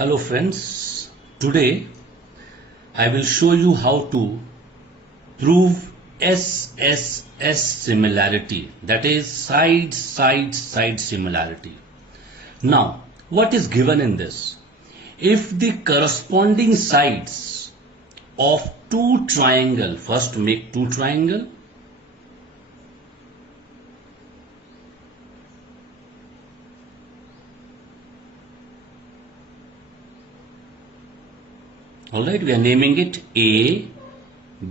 Hello friends, today I will show you how to prove SSS similarity, that is side similarity. Now what is given in this? If the corresponding sides of two triangle, first make two triangle, alright, we are naming it A,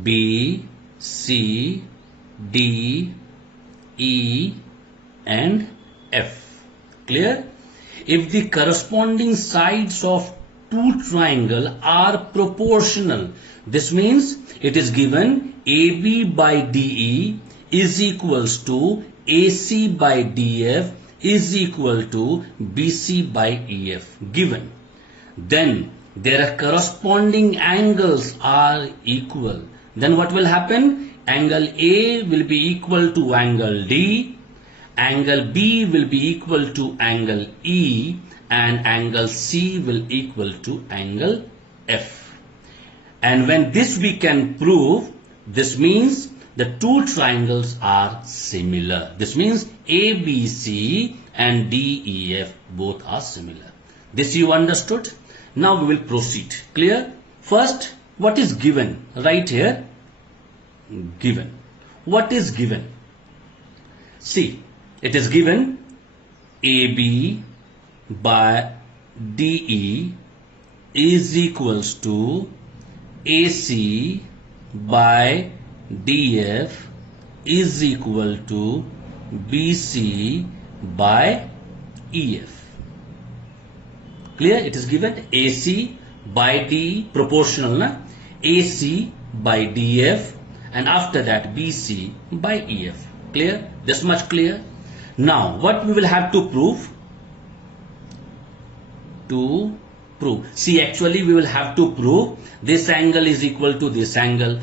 B, C, D, E and F. Clear? If the corresponding sides of two triangle are proportional, this means it is given AB by DE is equals to AC by DF is equal to BC by EF given. Then their corresponding angles are equal. Then what will happen? Angle A will be equal to angle D, angle B will be equal to angle E, and angle C will equal to angle F. And when this we can prove, this means the two triangles are similar. This means ABC and DEF both are similar. This you understood? Now we will proceed. Clear? First, what is given? Right here, given. What is given? See, it is given AB by DE is equals to AC by DF is equal to BC by EF. Clear? It is given AC by D proportional, na? AC by DF and after that BC by EF. Clear? This much clear? Now what we will have to prove? See, actually we will have to prove this angle is equal to this angle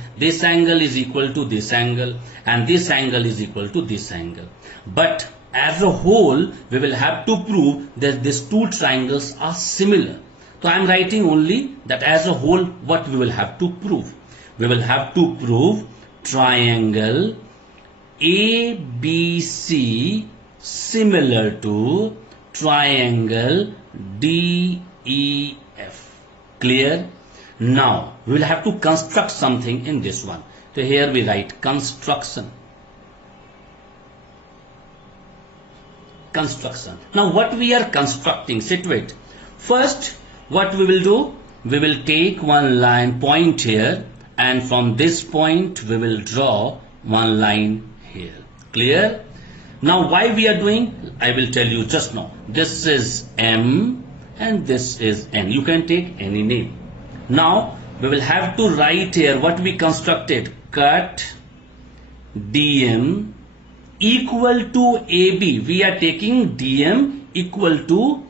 is equal to this angle, and this angle is equal to this angle. But as a whole, we will have to prove that these two triangles are similar. So I am writing only that as a whole what we will have to prove. We will have to prove triangle ABC similar to triangle DEF. Clear? Now we will have to construct something in this one. So here we write construction. Now what we are constructing? Situate. First what we will do? We will take one line point here, and from this point we will draw one line here. Clear? Now why we are doing? I will tell you just now. This is M and this is N. You can take any name. Now we will have to write here what we constructed. Cut DM equal to AB. We are taking DM equal to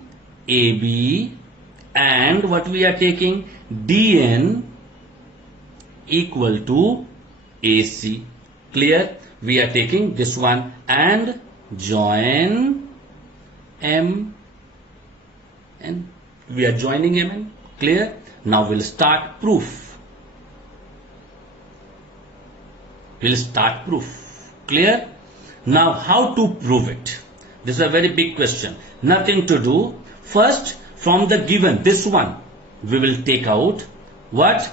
AB, and what we are taking? DN equal to AC. Clear? We are taking this one and join M, and we are joining M and. Clear? Now we'll start proof. Clear? Now how to prove it? This is a very big question. Nothing to do. First, from the given, this one, we will take out what?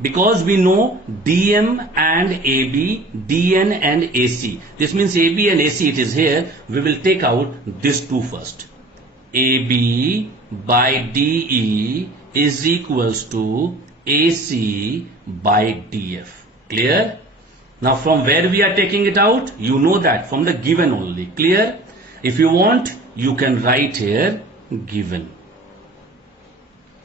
Because we know DM and AB, DN and AC. This means AB and AC, it is here. We will take out this two first. AB by DE is equals to AC by DF. Clear? Now from where we are taking it out? You know that from the given only. Clear? If you want, you can write here given.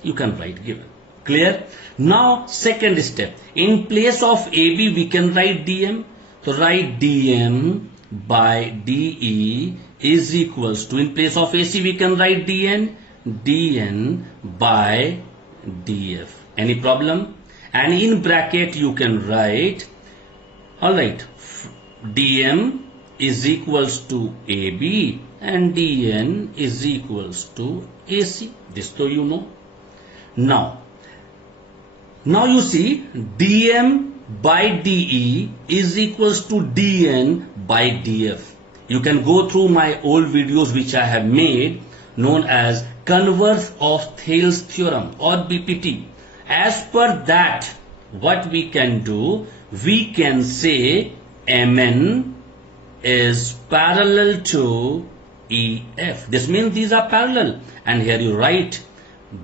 You can write given. Clear? Now second step. In place of AB we can write DM. So write DM by DE is equals to, in place of AC we can write DN by DF. Any problem? And in bracket you can write, alright, DM is equals to AB and DN is equals to AC. This though you know. Now you see dm by de is equals to dn by df. You can go through my old videos which I have made, known as converse of Thales theorem or BPT. As per that, what we can do, we can say Mn is parallel to EF. This means these are parallel, and here you write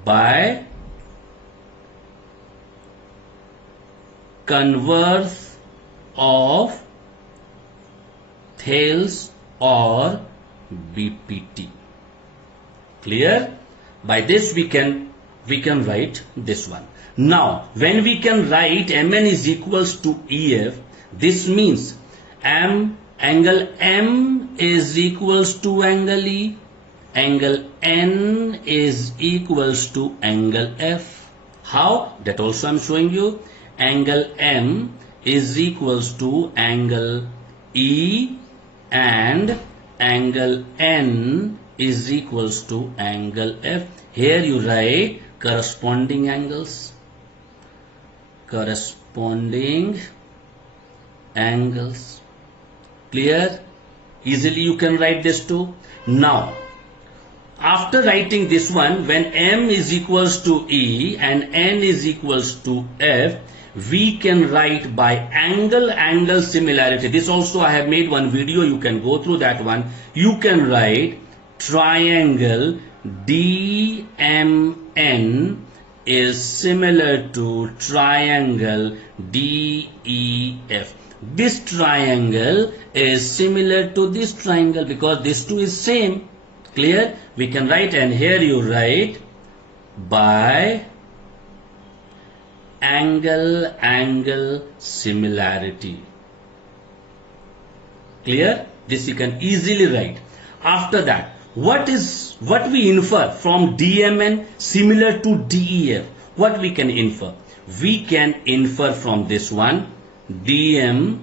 by converse of Thales or BPT. Clear? By this we can write this one. Now when we can write Mn is equals to EF, this means angle M is equals to angle E, angle N is equals to angle F. How? That also I am showing you. Angle M is equals to angle E and angle N is equals to angle F. Here you write corresponding angles. Corresponding angles. Clear? Easily you can write this too. Now, after writing this one, when M is equals to E and N is equals to F, we can write by angle similarity. This also I have made one video, you can go through that one. You can write triangle DMN is similar to triangle DEF. This triangle is similar to this triangle because these two is same. Clear? We can write, and here you write by angle similarity. Clear? This you can easily write. After that, what we infer from DMN similar to DEF? What we can infer? We can infer from this one, DM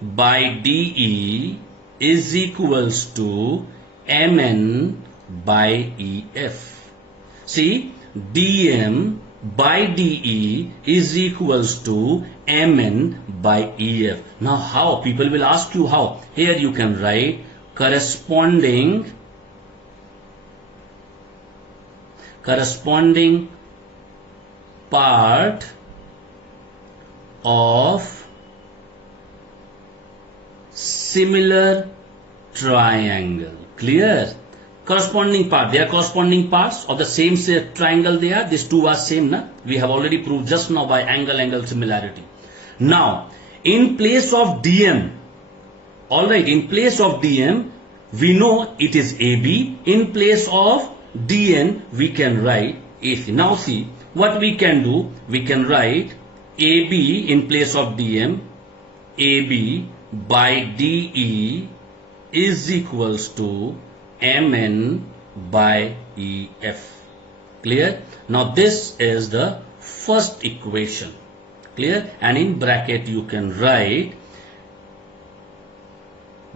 by DE is equals to MN by EF. See, DM by DE is equals to MN by EF. Now how? People will ask you how. Here you can write corresponding part of similar triangle. Clear? Corresponding part. They are corresponding parts of the same triangle they are. These two are same, na? We have already proved just now by angle similarity. Now, in place of DM, alright, in place of DM, we know it is AB. In place of DN, we can write AC. Now see, what we can do, we can write AB in place of DM, AB by DE is equals to MN by EF. Clear? Now this is the first equation. Clear? And in bracket you can write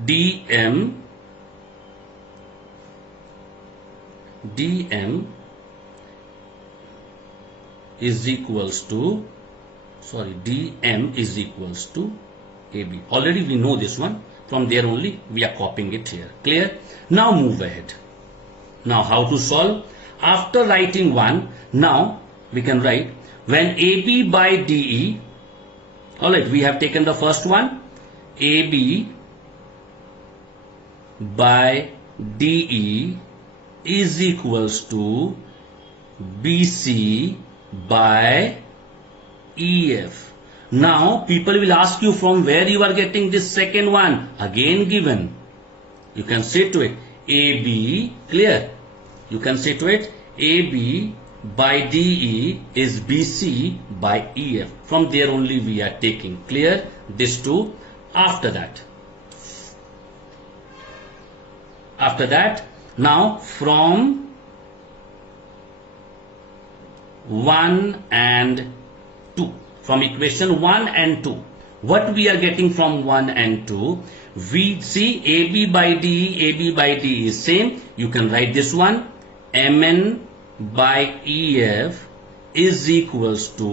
DM is equals to, DM is equals to AB. Already we know this one. From there only we are copying it here. Clear? Now move ahead. Now how to solve? After writing one, now we can write when AB by DE. Alright, we have taken the first one. AB by DE is equals to BC by EF. Now people will ask you from where you are getting this second one. Again given. You can say to it AB. Clear? You can say to it AB by DE is BC by EF. From there only we are taking. Clear? This two. After that, now from 1 and 2. From equation 1 and 2. What we are getting from 1 and 2? We see AB by DE is same. You can write this one. MN by EF is equals to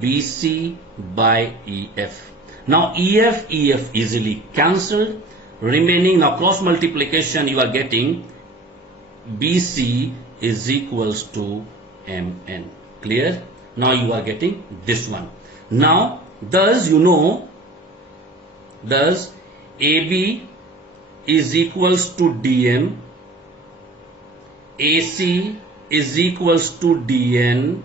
BC by EF. Now EF easily cancelled. Remaining now cross multiplication, you are getting BC is equals to MN. Clear? Now you are getting this one. Now thus AB is equals to DM, AC is equals to DN,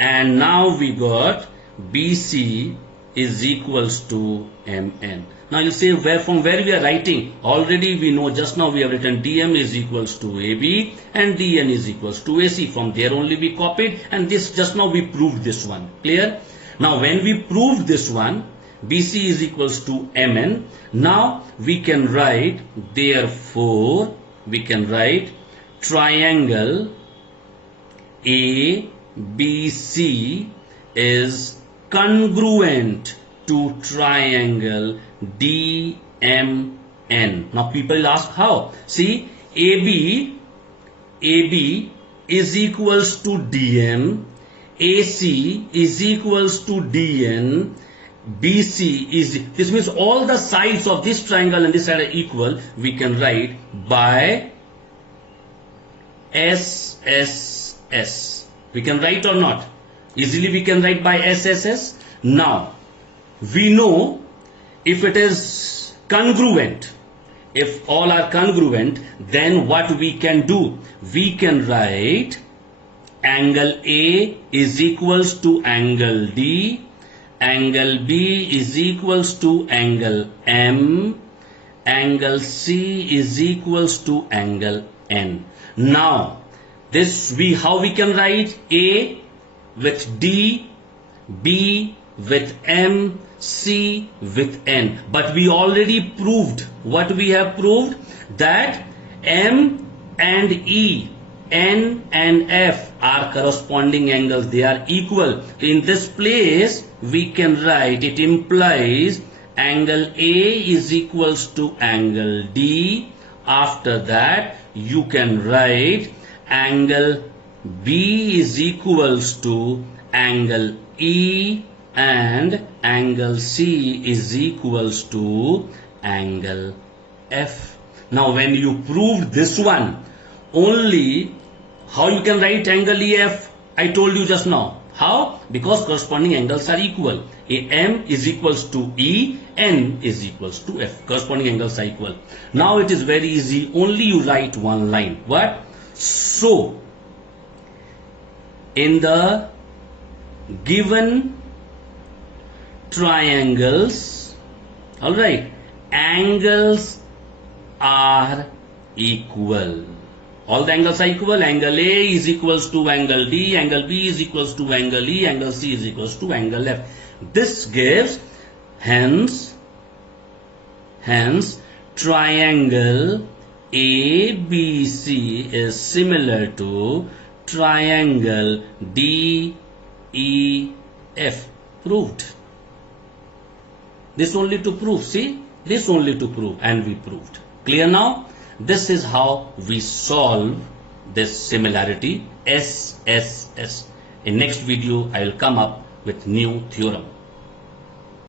and now we got BC is equals to MN. Now you say from where we are writing? Already we know, just now we have written DM is equals to AB and DN is equals to AC. From there only we copied, and this just now we proved this one. Clear? Now when we proved this one, BC is equals to MN, now we can write, therefore we can write triangle ABC is congruent to triangle DMN. Now people ask how? See, AB is equals to DM, AC is equals to DN, BC is, this means all the sides of this triangle and this side are equal. We can write by SSS. We can write or not? Easily we can write by SSS. Now we know if it is congruent, if all are congruent, then what we can do? We can write angle A is equals to angle D, angle B is equals to angle M, angle C is equals to angle N. Now this how we can write? A with D, B with M, C with N. But we already proved, what we have proved? That M and E, N and F are corresponding angles, they are equal. In this place we can write, it implies angle A is equals to angle D. After that you can write angle B is equals to angle E and angle C is equals to angle F. Now when you proved this one, only how you can write angle EF? I told you just now. How? Because corresponding angles are equal. M is equals to E, N is equals to F. Corresponding angles are equal. Now it is very easy. Only you write one line. What? So, in the given triangles, alright, angles are equal. All the angles are equal. Angle A is equals to angle D, angle B is equals to angle E, angle C is equals to angle F. This gives, hence triangle ABC is similar to triangle DEF. Proved. This only to prove. See, this only to prove, and we proved. Clear now? This is how we solve this similarity SSS. In next video I will come up with new theorem.